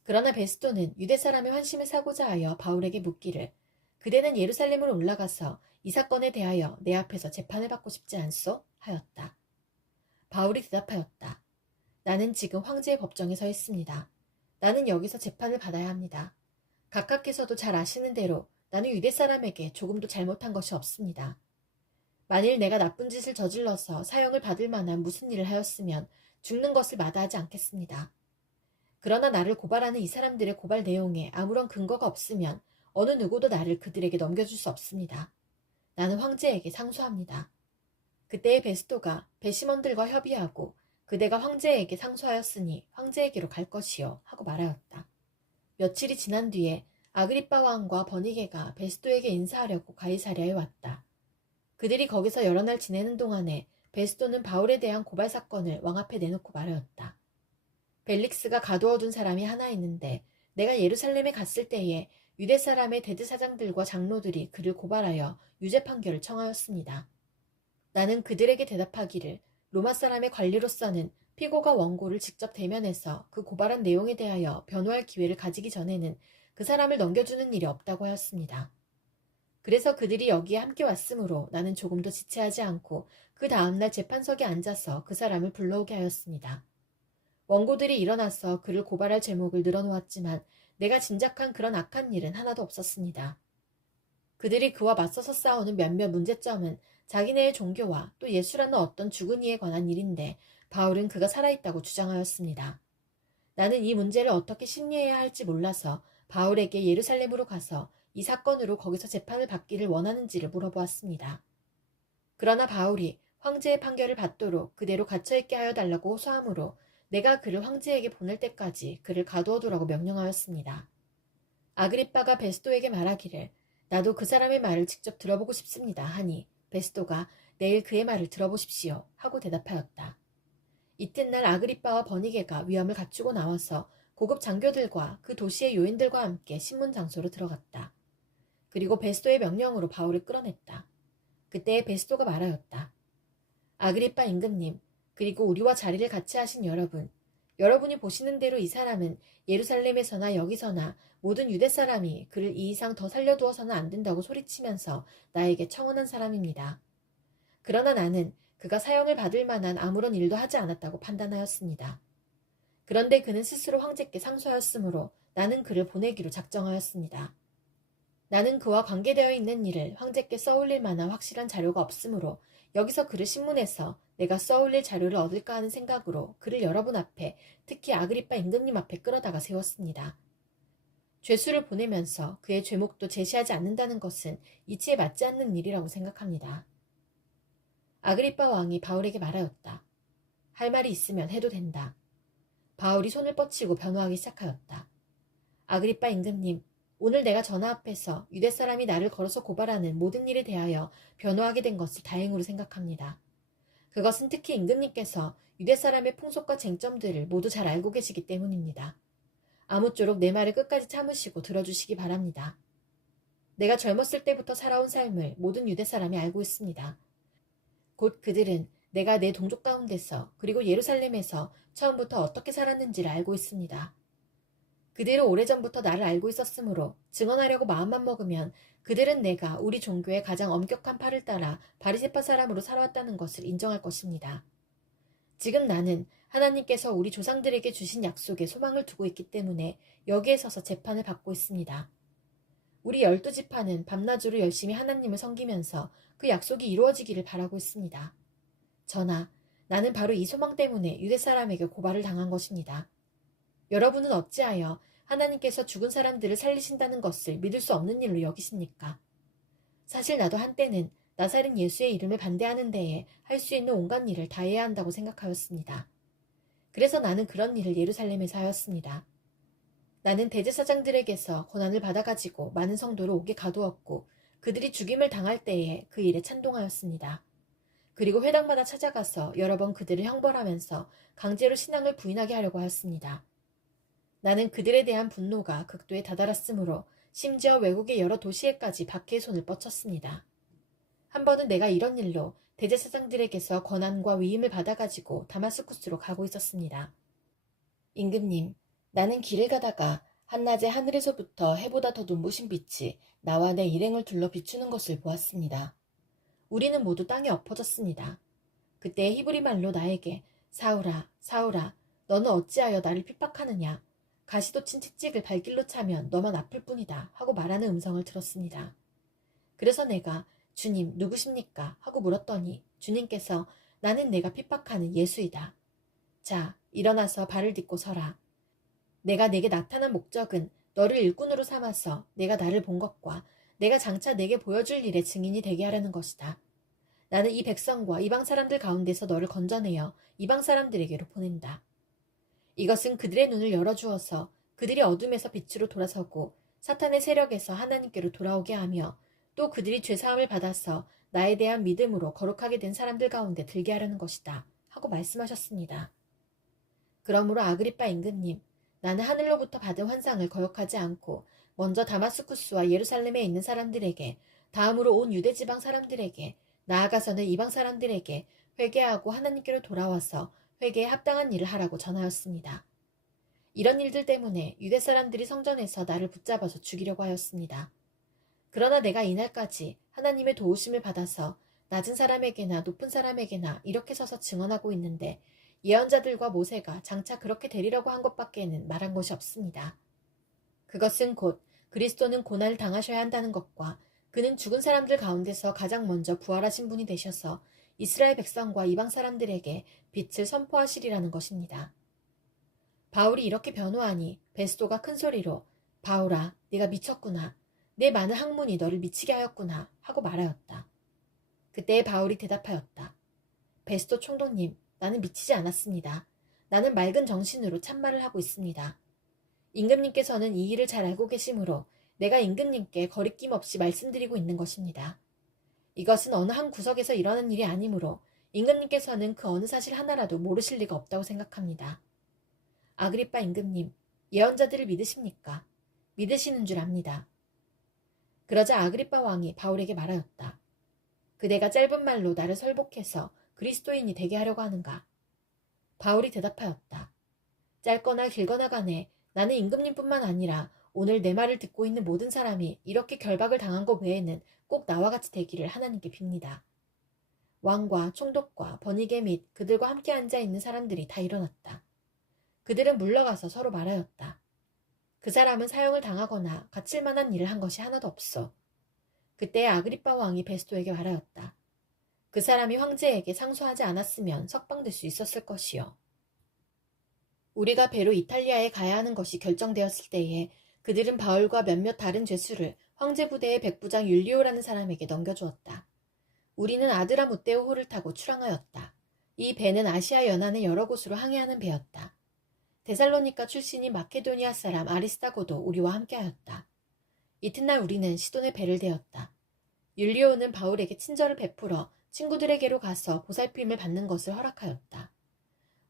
그러나 베스토는 유대 사람의 환심을 사고자 하여 바울에게 묻기를 그대는 예루살렘으로 올라가서 이 사건에 대하여 내 앞에서 재판을 받고 싶지 않소? 하였다. 바울이 대답하였다. 나는 지금 황제의 법정에 서 있습니다. 나는 여기서 재판을 받아야 합니다. 각하께서도 잘 아시는 대로 나는 유대 사람에게 조금도 잘못한 것이 없습니다. 만일 내가 나쁜 짓을 저질러서 사형을 받을 만한 무슨 일을 하였으면 죽는 것을 마다하지 않겠습니다. 그러나 나를 고발하는 이 사람들의 고발 내용에 아무런 근거가 없으면 어느 누구도 나를 그들에게 넘겨줄 수 없습니다. 나는 황제에게 상소합니다. 그때의 베스토가 배심원들과 협의하고 그대가 황제에게 상소하였으니 황제에게로 갈 것이요 하고 말하였다. 며칠이 지난 뒤에 아그리빠 왕과 버니게가 베스토에게 인사하려고 가이사랴에 왔다. 그들이 거기서 여러 날 지내는 동안에 베스토는 바울에 대한 고발 사건을 왕 앞에 내놓고 말하였다. 벨릭스가 가두어둔 사람이 하나 있는데 내가 예루살렘에 갔을 때에 유대 사람의 대제사장들과 장로들이 그를 고발하여 유죄 판결을 청하였습니다. 나는 그들에게 대답하기를 로마 사람의 관리로서는 피고가 원고를 직접 대면해서 그 고발한 내용에 대하여 변호할 기회를 가지기 전에는 그 사람을 넘겨주는 일이 없다고 하였습니다. 그래서 그들이 여기에 함께 왔으므로 나는 조금도 지체하지 않고 그 다음날 재판석에 앉아서 그 사람을 불러오게 하였습니다. 원고들이 일어나서 그를 고발할 제목을 늘어놓았지만 내가 짐작한 그런 악한 일은 하나도 없었습니다. 그들이 그와 맞서서 싸우는 몇몇 문제점은 자기네의 종교와 또 예수라는 어떤 죽은 이에 관한 일인데 바울은 그가 살아있다고 주장하였습니다. 나는 이 문제를 어떻게 심리해야 할지 몰라서 바울에게 예루살렘으로 가서 이 사건으로 거기서 재판을 받기를 원하는지를 물어보았습니다. 그러나 바울이 황제의 판결을 받도록 그대로 갇혀있게 하여 달라고 호소하므로 내가 그를 황제에게 보낼 때까지 그를 가두어두라고 명령하였습니다. 아그리빠가 베스토에게 말하기를 나도 그 사람의 말을 직접 들어보고 싶습니다 하니 베스토가 내일 그의 말을 들어보십시오 하고 대답하였다. 이튿날 아그리빠와 버니게가 위험을 갖추고 나와서 고급 장교들과 그 도시의 요인들과 함께 신문 장소로 들어갔다. 그리고 베스토의 명령으로 바울을 끌어냈다. 그때 베스토가 말하였다. 아그리빠 임금님, 그리고 우리와 자리를 같이 하신 여러분, 여러분이 보시는 대로 이 사람은 예루살렘에서나 여기서나 모든 유대 사람이 그를 이 이상 더 살려두어서는 안 된다고 소리치면서 나에게 청원한 사람입니다. 그러나 나는 그가 사형을 받을 만한 아무런 일도 하지 않았다고 판단하였습니다. 그런데 그는 스스로 황제께 상소하였으므로 나는 그를 보내기로 작정하였습니다. 나는 그와 관계되어 있는 일을 황제께 써올릴 만한 확실한 자료가 없으므로 여기서 그를 신문해서 내가 써올릴 자료를 얻을까 하는 생각으로 그를 여러분 앞에 특히 아그리빠 임금님 앞에 끌어다가 세웠습니다. 죄수를 보내면서 그의 죄목도 제시하지 않는다는 것은 이치에 맞지 않는 일이라고 생각합니다. 아그리빠 왕이 바울에게 말하였다. 할 말이 있으면 해도 된다. 바울이 손을 뻗치고 변호하기 시작하였다. 아그리빠 임금님, 오늘 내가 전하 앞에서 유대 사람이 나를 걸어서 고발하는 모든 일에 대하여 변호하게 된 것을 다행으로 생각합니다. 그것은 특히 임금님께서 유대 사람의 풍속과 쟁점들을 모두 잘 알고 계시기 때문입니다. 아무쪼록 내 말을 끝까지 참으시고 들어주시기 바랍니다. 내가 젊었을 때부터 살아온 삶을 모든 유대 사람이 알고 있습니다. 곧 그들은 내가 내 동족 가운데서 그리고 예루살렘에서 처음부터 어떻게 살았는지를 알고 있습니다. 그대로 오래전부터 나를 알고 있었으므로 증언하려고 마음만 먹으면 그들은 내가 우리 종교의 가장 엄격한 팔을 따라 바리새파 사람으로 살아왔다는 것을 인정할 것입니다. 지금 나는 하나님께서 우리 조상들에게 주신 약속에 소망을 두고 있기 때문에 여기에 서서 재판을 받고 있습니다. 우리 12지파는 밤낮으로 열심히 하나님을 섬기면서 그 약속이 이루어지기를 바라고 있습니다. 전하, 나는 바로 이 소망 때문에 유대 사람에게 고발을 당한 것입니다. 여러분은 어찌하여 하나님께서 죽은 사람들을 살리신다는 것을 믿을 수 없는 일로 여기십니까? 사실 나도 한때는 나사렛 예수의 이름을 반대하는 데에 할 수 있는 온갖 일을 다 해야 한다고 생각하였습니다. 그래서 나는 그런 일을 예루살렘에서 하였습니다. 나는 대제사장들에게서 권한을 받아가지고 많은 성도를 옥에 가두었고 그들이 죽임을 당할 때에 그 일에 찬동하였습니다. 그리고 회당마다 찾아가서 여러 번 그들을 형벌하면서 강제로 신앙을 부인하게 하려고 하였습니다. 나는 그들에 대한 분노가 극도에 다다랐으므로 심지어 외국의 여러 도시에까지 박해의 손을 뻗쳤습니다. 한 번은 내가 이런 일로 대제사장들에게서 권한과 위임을 받아가지고 다마스쿠스로 가고 있었습니다. 임금님, 나는 길을 가다가 한낮에 하늘에서부터 해보다 더 눈부신 빛이 나와 내 일행을 둘러 비추는 것을 보았습니다. 우리는 모두 땅에 엎어졌습니다. 그때 히브리 말로 나에게 사울아, 사울아, 너는 어찌하여 나를 핍박하느냐? 가시도 친 채찍을 발길로 차면 너만 아플 뿐이다 하고 말하는 음성을 들었습니다. 그래서 내가 주님 누구십니까? 하고 물었더니 주님께서 나는 내가 핍박하는 예수이다. 자, 일어나서 발을 딛고 서라. 내가 내게 나타난 목적은 너를 일꾼으로 삼아서 내가 나를 본 것과 내가 장차 내게 보여줄 일의 증인이 되게 하려는 것이다. 나는 이 백성과 이방 사람들 가운데서 너를 건져내어 이방 사람들에게로 보낸다. 이것은 그들의 눈을 열어주어서 그들이 어둠에서 빛으로 돌아서고 사탄의 세력에서 하나님께로 돌아오게 하며 또 그들이 죄사함을 받아서 나에 대한 믿음으로 거룩하게 된 사람들 가운데 들게 하려는 것이다. 하고 말씀하셨습니다. 그러므로 아그리빠 임금님, 나는 하늘로부터 받은 환상을 거역하지 않고 먼저 다마스쿠스와 예루살렘에 있는 사람들에게, 다음으로 온 유대지방 사람들에게, 나아가서는 이방 사람들에게 회개하고 하나님께로 돌아와서 회개에 합당한 일을 하라고 전하였습니다. 이런 일들 때문에 유대 사람들이 성전에서 나를 붙잡아서 죽이려고 하였습니다. 그러나 내가 이날까지 하나님의 도우심을 받아서 낮은 사람에게나 높은 사람에게나 이렇게 서서 증언하고 있는데 예언자들과 모세가 장차 그렇게 되리라고 한 것밖에는 말한 것이 없습니다. 그것은 곧 그리스도는 고난을 당하셔야 한다는 것과 그는 죽은 사람들 가운데서 가장 먼저 부활하신 분이 되셔서 이스라엘 백성과 이방 사람들에게 빛을 선포하시리라는 것입니다. 바울이 이렇게 변호하니 베스도가 큰 소리로 바울아, 네가 미쳤구나. 내 많은 학문이 너를 미치게 하였구나 하고 말하였다. 그때 바울이 대답하였다. 베스도 총독님, 나는 미치지 않았습니다. 나는 맑은 정신으로 참말을 하고 있습니다. 임금님께서는 이 일을 잘 알고 계시므로 내가 임금님께 거리낌 없이 말씀드리고 있는 것입니다. 이것은 어느 한 구석에서 일어난 일이 아니므로 임금님께서는 그 어느 사실 하나라도 모르실 리가 없다고 생각합니다. 아그리빠 임금님, 예언자들을 믿으십니까? 믿으시는 줄 압니다. 그러자 아그리빠 왕이 바울에게 말하였다. 그대가 짧은 말로 나를 설복해서 그리스도인이 되게 하려고 하는가? 바울이 대답하였다. 짧거나 길거나 간에 나는 임금님뿐만 아니라 오늘 내 말을 듣고 있는 모든 사람이 이렇게 결박을 당한 것 외에는 꼭 나와 같이 되기를 하나님께 빕니다. 왕과 총독과 번이게 및 그들과 함께 앉아있는 사람들이 다 일어났다. 그들은 물러가서 서로 말하였다. 그 사람은 사형을 당하거나 갇힐 만한 일을 한 것이 하나도 없어. 그때 아그리빠 왕이 베스도에게 말하였다. 그 사람이 황제에게 상소하지 않았으면 석방될 수 있었을 것이요. 우리가 배로 이탈리아에 가야 하는 것이 결정되었을 때에 그들은 바울과 몇몇 다른 죄수를 황제 부대의 백부장 율리오라는 사람에게 넘겨주었다. 우리는 아드라무테오호를 타고 출항하였다. 이 배는 아시아 연안의 여러 곳으로 항해하는 배였다. 데살로니가 출신인 마케도니아 사람 아리스타고도 우리와 함께하였다. 이튿날 우리는 시돈의 배를 대었다. 율리오는 바울에게 친절을 베풀어 친구들에게로 가서 보살핌을 받는 것을 허락하였다.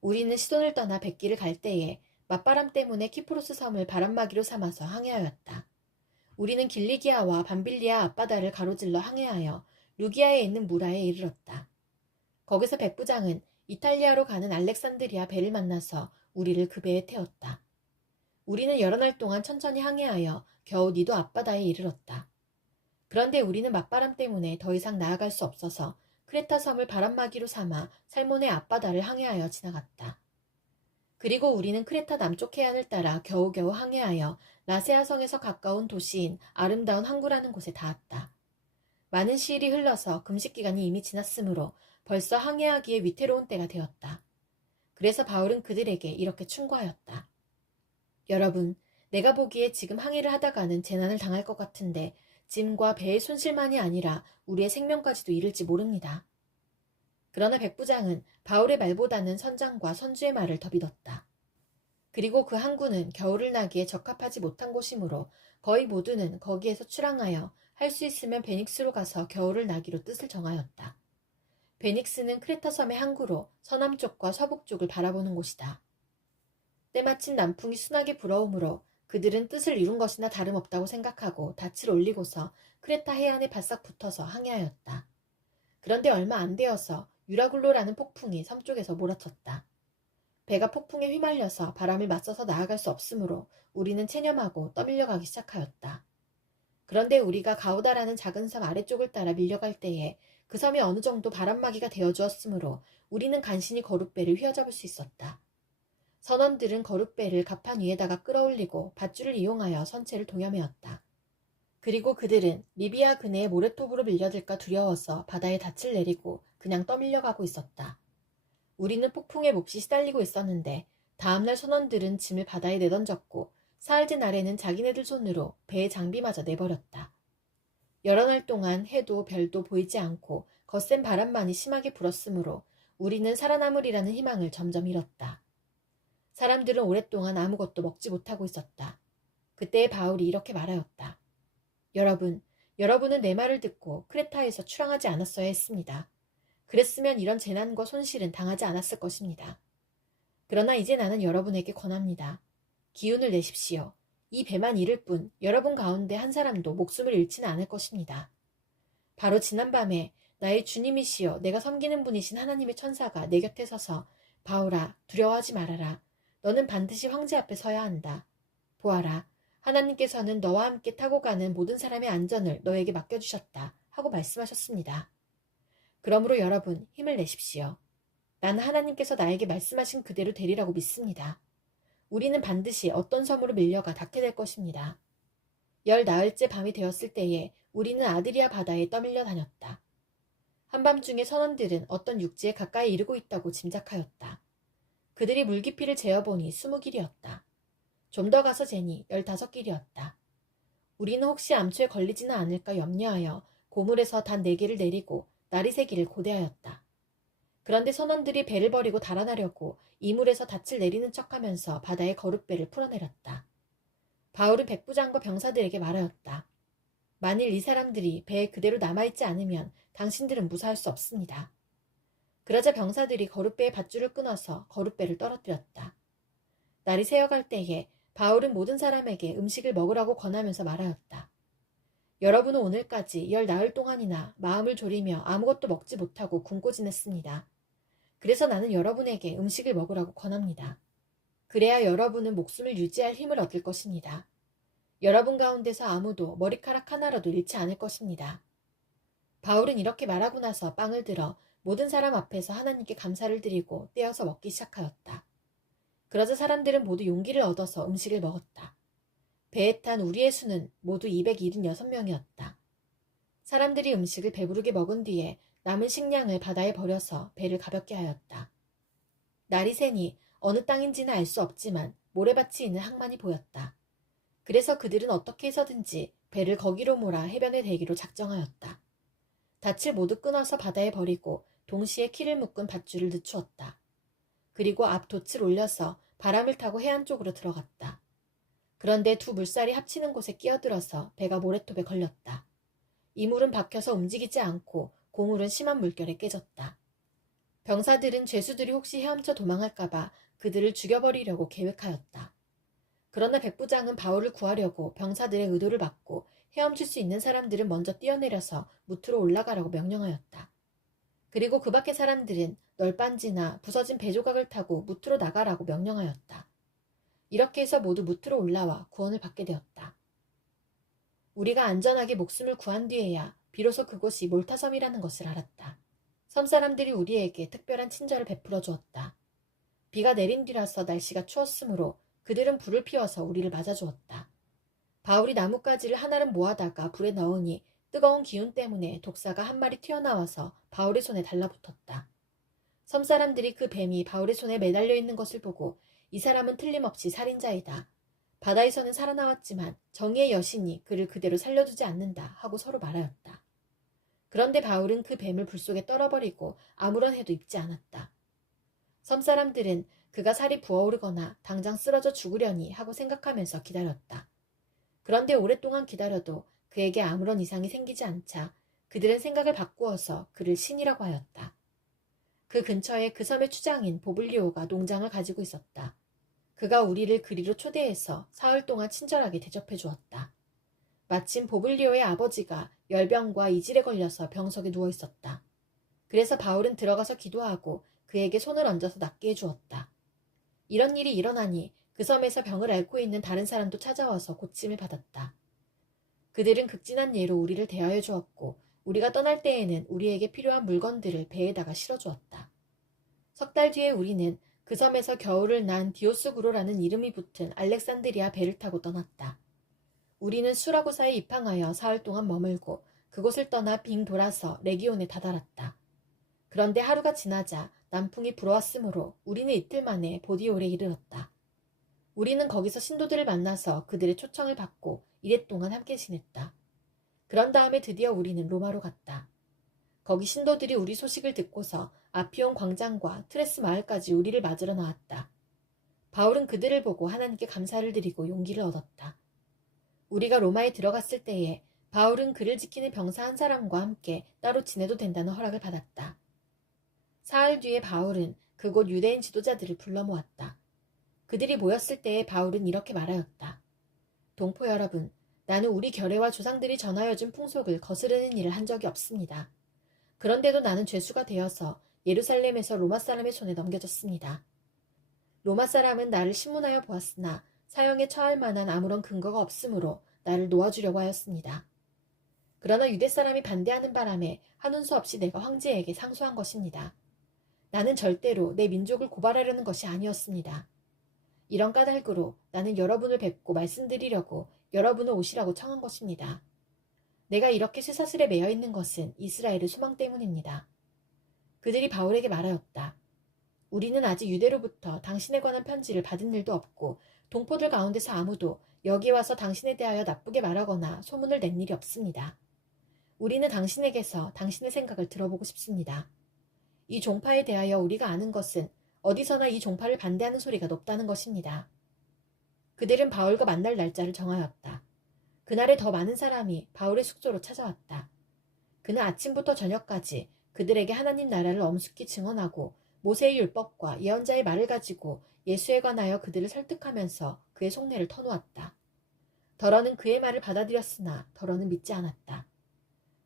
우리는 시돈을 떠나 백기를 갈 때에 맞바람 때문에 키프로스 섬을 바람막이로 삼아서 항해하였다. 우리는 길리기아와 밤빌리아 앞바다를 가로질러 항해하여 루기아에 있는 무라에 이르렀다. 거기서 백부장은 이탈리아로 가는 알렉산드리아 배를 만나서 우리를 그 배에 태웠다. 우리는 여러 날 동안 천천히 항해하여 겨우 니도 앞바다에 이르렀다. 그런데 우리는 맞바람 때문에 더 이상 나아갈 수 없어서 크레타 섬을 바람막이로 삼아 살몬의 앞바다를 항해하여 지나갔다. 그리고 우리는 크레타 남쪽 해안을 따라 겨우겨우 항해하여 라세아 성에서 가까운 도시인 아름다운 항구라는 곳에 닿았다. 많은 시일이 흘러서 금식기간이 이미 지났으므로 벌써 항해하기에 위태로운 때가 되었다. 그래서 바울은 그들에게 이렇게 충고하였다. 여러분, 내가 보기에 지금 항해를 하다가는 재난을 당할 것 같은데 짐과 배의 손실만이 아니라 우리의 생명까지도 잃을지 모릅니다. 그러나 백부장은 바울의 말보다는 선장과 선주의 말을 더 믿었다. 그리고 그 항구는 겨울을 나기에 적합하지 못한 곳이므로 거의 모두는 거기에서 출항하여 할 수 있으면 베닉스로 가서 겨울을 나기로 뜻을 정하였다. 베닉스는 크레타 섬의 항구로 서남쪽과 서북쪽을 바라보는 곳이다. 때마침 남풍이 순하게 불어오므로 그들은 뜻을 이룬 것이나 다름없다고 생각하고 닻을 올리고서 크레타 해안에 바싹 붙어서 항해하였다. 그런데 얼마 안 되어서 유라굴로라는 폭풍이 섬 쪽에서 몰아쳤다. 배가 폭풍에 휘말려서 바람을 맞서서 나아갈 수 없으므로 우리는 체념하고 떠밀려가기 시작하였다. 그런데 우리가 가우다라는 작은 섬 아래쪽을 따라 밀려갈 때에 그 섬이 어느 정도 바람막이가 되어주었으므로 우리는 간신히 거룻배를 휘어잡을 수 있었다. 선원들은 거룻배를 갑판 위에다가 끌어올리고 밧줄을 이용하여 선체를 동여매었다. 그리고 그들은 리비아 근해의 모래톱으로 밀려들까 두려워서 바다에 닻을 내리고 그냥 떠밀려가고 있었다. 우리는 폭풍에 몹시 시달리고 있었는데 다음날 선원들은 짐을 바다에 내던졌고 사흘째 날에는 자기네들 손으로 배의 장비마저 내버렸다. 여러 날 동안 해도 별도 보이지 않고 거센 바람만이 심하게 불었으므로 우리는 살아남으리라는 희망을 점점 잃었다. 사람들은 오랫동안 아무것도 먹지 못하고 있었다. 그때 바울이 이렇게 말하였다. 여러분은 내 말을 듣고 크레타에서 출항하지 않았어야 했습니다. 그랬으면 이런 재난과 손실은 당하지 않았을 것입니다. 그러나 이제 나는 여러분에게 권합니다. 기운을 내십시오. 이 배만 잃을 뿐 여러분 가운데 한 사람도 목숨을 잃지는 않을 것입니다. 바로 지난밤에 나의 주님이시여 내가 섬기는 분이신 하나님의 천사가 내 곁에 서서 바울아 두려워하지 말아라. 너는 반드시 황제 앞에 서야 한다. 보아라. 하나님께서는 너와 함께 타고 가는 모든 사람의 안전을 너에게 맡겨주셨다. 하고 말씀하셨습니다. 그러므로 여러분 힘을 내십시오. 나는 하나님께서 나에게 말씀하신 그대로 되리라고 믿습니다. 우리는 반드시 어떤 섬으로 밀려가 닿게 될 것입니다. 10나흘째 밤이 되었을 때에 우리는 아드리아 바다에 떠밀려 다녔다. 한밤중에 선원들은 어떤 육지에 가까이 이르고 있다고 짐작하였다. 그들이 물깊이를 재어보니 20길이었다. 좀 더 가서 재니 15길이었다. 우리는 혹시 암초에 걸리지는 않을까 염려하여 고물에서 단 4개를 내리고 나리새기를 고대하였다. 그런데 선원들이 배를 버리고 달아나려고 이물에서 닻을 내리는 척하면서 바다에 거룻배를 풀어내렸다. 바울은 백부장과 병사들에게 말하였다. 만일 이 사람들이 배에 그대로 남아있지 않으면 당신들은 무사할 수 없습니다. 그러자 병사들이 거룻배의 밧줄을 끊어서 거룻배를 떨어뜨렸다. 날이 새어갈 때에 바울은 모든 사람에게 음식을 먹으라고 권하면서 말하였다. 여러분은 오늘까지 10나흘 동안이나 마음을 졸이며 아무것도 먹지 못하고 굶고 지냈습니다. 그래서 나는 여러분에게 음식을 먹으라고 권합니다. 그래야 여러분은 목숨을 유지할 힘을 얻을 것입니다. 여러분 가운데서 아무도 머리카락 하나라도 잃지 않을 것입니다. 바울은 이렇게 말하고 나서 빵을 들어 모든 사람 앞에서 하나님께 감사를 드리고 떼어서 먹기 시작하였다. 그러자 사람들은 모두 용기를 얻어서 음식을 먹었다. 배에 탄 우리의 수는 모두 276명이었다. 사람들이 음식을 배부르게 먹은 뒤에 남은 식량을 바다에 버려서 배를 가볍게 하였다. 날이 새니 어느 땅인지는 알 수 없지만 모래밭이 있는 항만이 보였다. 그래서 그들은 어떻게 해서든지 배를 거기로 몰아 해변에 대기로 작정하였다. 닻을 모두 끊어서 바다에 버리고 동시에 키를 묶은 밧줄을 늦추었다. 그리고 앞 돛을 올려서 바람을 타고 해안 쪽으로 들어갔다. 그런데 두 물살이 합치는 곳에 끼어들어서 배가 모래톱에 걸렸다. 이물은 박혀서 움직이지 않고 고물은 심한 물결에 깨졌다. 병사들은 죄수들이 혹시 헤엄쳐 도망할까봐 그들을 죽여버리려고 계획하였다. 그러나 백부장은 바울을 구하려고 병사들의 의도를 막고 헤엄칠 수 있는 사람들은 먼저 뛰어내려서 무트로 올라가라고 명령하였다. 그리고 그 밖의 사람들은 널빤지나 부서진 배조각을 타고 무트로 나가라고 명령하였다. 이렇게 해서 모두 무트로 올라와 구원을 받게 되었다. 우리가 안전하게 목숨을 구한 뒤에야 비로소 그곳이 몰타섬이라는 것을 알았다. 섬 사람들이 우리에게 특별한 친절을 베풀어 주었다. 비가 내린 뒤라서 날씨가 추웠으므로 그들은 불을 피워서 우리를 맞아주었다. 바울이 나뭇가지를 하나를 모아다가 불에 넣으니 뜨거운 기운 때문에 독사가 한 마리 튀어나와서 바울의 손에 달라붙었다. 섬 사람들이 그 뱀이 바울의 손에 매달려 있는 것을 보고 이 사람은 틀림없이 살인자이다. 바다에서는 살아나왔지만 정의의 여신이 그를 그대로 살려두지 않는다 하고 서로 말하였다. 그런데 바울은 그 뱀을 불 속에 떨어버리고 아무런 해도 입지 않았다. 섬 사람들은 그가 살이 부어오르거나 당장 쓰러져 죽으려니 하고 생각하면서 기다렸다. 그런데 오랫동안 기다려도 그에게 아무런 이상이 생기지 않자 그들은 생각을 바꾸어서 그를 신이라고 하였다. 그 근처에 그 섬의 추장인 보블리오가 농장을 가지고 있었다. 그가 우리를 그리로 초대해서 사흘 동안 친절하게 대접해 주었다. 마침 보블리오의 아버지가 열병과 이질에 걸려서 병석에 누워 있었다. 그래서 바울은 들어가서 기도하고 그에게 손을 얹어서 낫게 해주었다. 이런 일이 일어나니 그 섬에서 병을 앓고 있는 다른 사람도 찾아와서 고침을 받았다. 그들은 극진한 예로 우리를 대하여 주었고 우리가 떠날 때에는 우리에게 필요한 물건들을 배에다가 실어주었다. 석 달 뒤에 우리는 그 섬에서 겨울을 난 디오스구로라는 이름이 붙은 알렉산드리아 배를 타고 떠났다. 우리는 수라고사에 입항하여 사흘 동안 머물고 그곳을 떠나 빙 돌아서 레기온에 다다랐다. 그런데 하루가 지나자 남풍이 불어왔으므로 우리는 이틀 만에 보디올에 이르렀다. 우리는 거기서 신도들을 만나서 그들의 초청을 받고 이랫동안 함께 지냈다. 그런 다음에 드디어 우리는 로마로 갔다. 거기 신도들이 우리 소식을 듣고서 아피온 광장과 트레스 마을까지 우리를 맞으러 나왔다. 바울은 그들을 보고 하나님께 감사를 드리고 용기를 얻었다. 우리가 로마에 들어갔을 때에 바울은 그를 지키는 병사 한 사람과 함께 따로 지내도 된다는 허락을 받았다. 사흘 뒤에 바울은 그곳 유대인 지도자들을 불러 모았다. 그들이 모였을 때에 바울은 이렇게 말하였다. 동포 여러분, 나는 우리 결례와 조상들이 전하여준 풍속을 거스르는 일을 한 적이 없습니다. 그런데도 나는 죄수가 되어서 예루살렘에서 로마 사람의 손에 넘겨졌습니다. 로마 사람은 나를 신문하여 보았으나 사형에 처할 만한 아무런 근거가 없으므로 나를 놓아주려고 하였습니다. 그러나 유대 사람이 반대하는 바람에 하는 수 없이 내가 황제에게 상소한 것입니다. 나는 절대로 내 민족을 고발하려는 것이 아니었습니다. 이런 까닭으로 나는 여러분을 뵙고 말씀드리려고 여러분을 오시라고 청한 것입니다. 내가 이렇게 쇠사슬에 매여 있는 것은 이스라엘의 소망 때문입니다. 그들이 바울에게 말하였다. 우리는 아직 유대로부터 당신에 관한 편지를 받은 일도 없고 동포들 가운데서 아무도 여기 와서 당신에 대하여 나쁘게 말하거나 소문을 낸 일이 없습니다. 우리는 당신에게서 당신의 생각을 들어보고 싶습니다. 이 종파에 대하여 우리가 아는 것은 어디서나 이 종파를 반대하는 소리가 높다는 것입니다. 그들은 바울과 만날 날짜를 정하였다. 그날에 더 많은 사람이 바울의 숙소로 찾아왔다. 그는 아침부터 저녁까지 그들에게 하나님 나라를 엄숙히 증언하고 모세의 율법과 예언자의 말을 가지고 예수에 관하여 그들을 설득하면서 그의 속내를 터놓았다. 더러는 그의 말을 받아들였으나 더러는 믿지 않았다.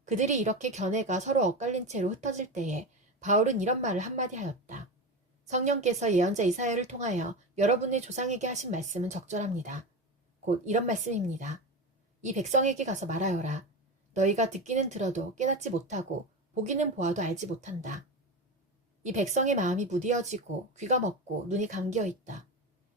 그들이 이렇게 견해가 서로 엇갈린 채로 흩어질 때에 바울은 이런 말을 한마디 하였다. 성령께서 예언자 이사야를 통하여 여러분의 조상에게 하신 말씀은 적절합니다. 곧 이런 말씀입니다. 이 백성에게 가서 말하여라. 너희가 듣기는 들어도 깨닫지 못하고 보기는 보아도 알지 못한다. 이 백성의 마음이 무디어지고 귀가 먹고 눈이 감기어 있다.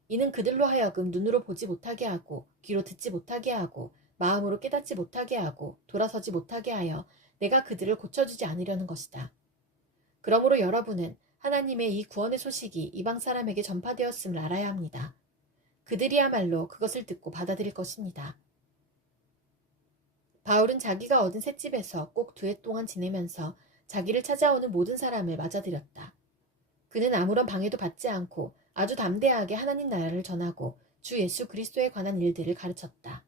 이는 그들로 하여금 눈으로 보지 못하게 하고 귀로 듣지 못하게 하고 마음으로 깨닫지 못하게 하고 돌아서지 못하게 하여 내가 그들을 고쳐주지 않으려는 것이다. 그러므로 여러분은 하나님의 이 구원의 소식이 이방 사람에게 전파되었음을 알아야 합니다. 그들이야말로 그것을 듣고 받아들일 것입니다. 바울은 자기가 얻은 셋집에서 꼭 2해 동안 지내면서 자기를 찾아오는 모든 사람을 맞아들였다. 그는 아무런 방해도 받지 않고 아주 담대하게 하나님 나라를 전하고 주 예수 그리스도에 관한 일들을 가르쳤다.